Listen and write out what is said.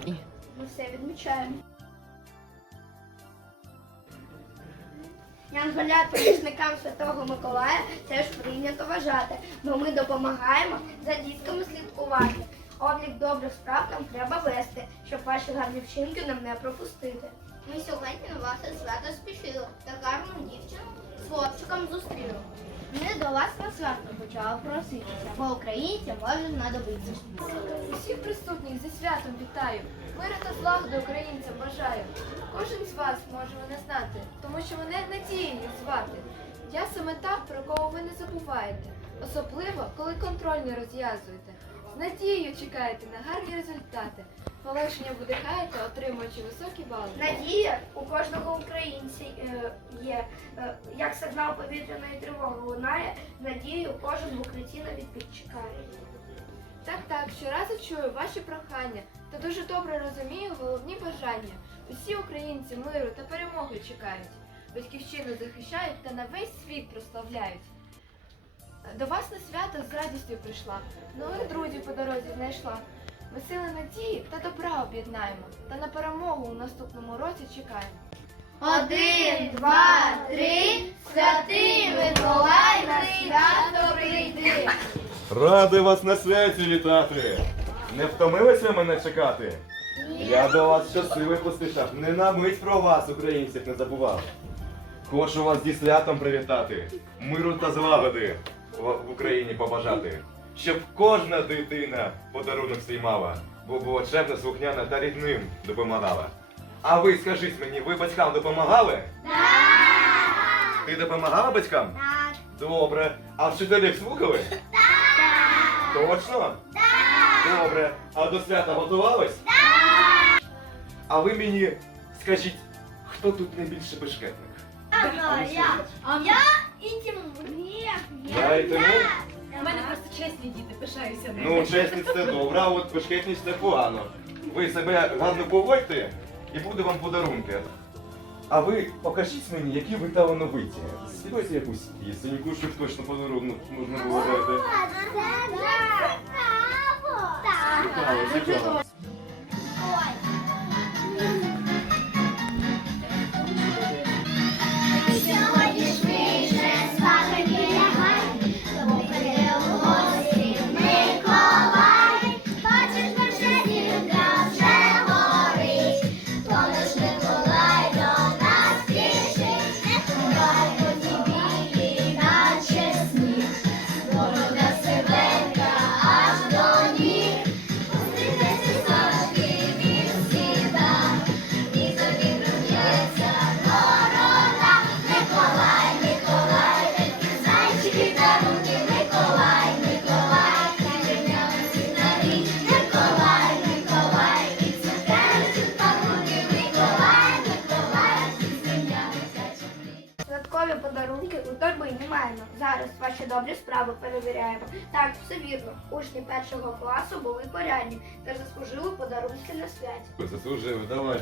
кухні. Ми все відмічаємо. Я Янголя помічникам Святого Миколая теж прийнято вважати, бо ми допомагаємо за дітками слідкувати. Облік добрих справ нам треба вести, щоб ваші гарні вчинки нам не пропустити. Ми сьогодні на ваше свято спішили та гарну дівчину з хлопчиком зустріли. Ми до вас на свято почали проситися, бо українцям може знадобитися. Усі присутніх зі святом вітаю. Миру та злагоди українцям бажаю. Кожен з вас може мене знати, тому що мене Надією звати. Я саме та, про кого ви не забуваєте. Особливо, коли контроль не розв'язуєте. З надією чекаєте на гарні результати. Полегшення видихаєте, отримуючи високі бали. Надія у кожного українця е, є. Е, Як сигнал повітряної тривоги лунає, надію кожен в укритті на чекає. Так, так, щоразу чую ваші прохання та дуже добре розумію головні бажання. Усі українці миру та перемоги чекають. Батьківщину захищають та на весь світ прославляють. До вас на свято з радістю прийшла, нових друзів по дорозі знайшла. Ми сили надії та добра об'єднаємо, та на перемогу у наступному році чекаємо. Один, два, три, святий Миколай на свято прийди. Радий вас на святі вітати! Не втомилися мене чекати? Я до вас щасливий поспішав. Не на мить про вас, українців, не забував. Хочу вас зі святом привітати, миру та злагоди в Україні побажати. Щоб кожна дитина подарунок свій мала, бо була чемна, слухняна та рідним допомагала. А ви скажіть мені, ви батькам допомагали? Так! Ти допомагала батькам? Так, Добре. А вчителів слухали? Так. Точно? Так. Добре. А до свята готувались? Так. А ви мені скажіть, хто тут найбільше бешкетник? я. А я і Тимур. Ні, Я і Тимур? У мене просто чесні діти, пишаюся. Ну, чесність це добре, а от бешкетність це погано. Ви себе гарно поводьте і буде вам подарунки. А ви покажіть мені, які ви талановиті. Співайте якусь пісеньку, щоб точно подарунок можна було дати. 你这个。Торби не маємо. Зараз ваші добрі справи перевіряємо. Так, все вірно. Учні першого класу були порядні та заслужили подарунки на святі. Заслужили, давай.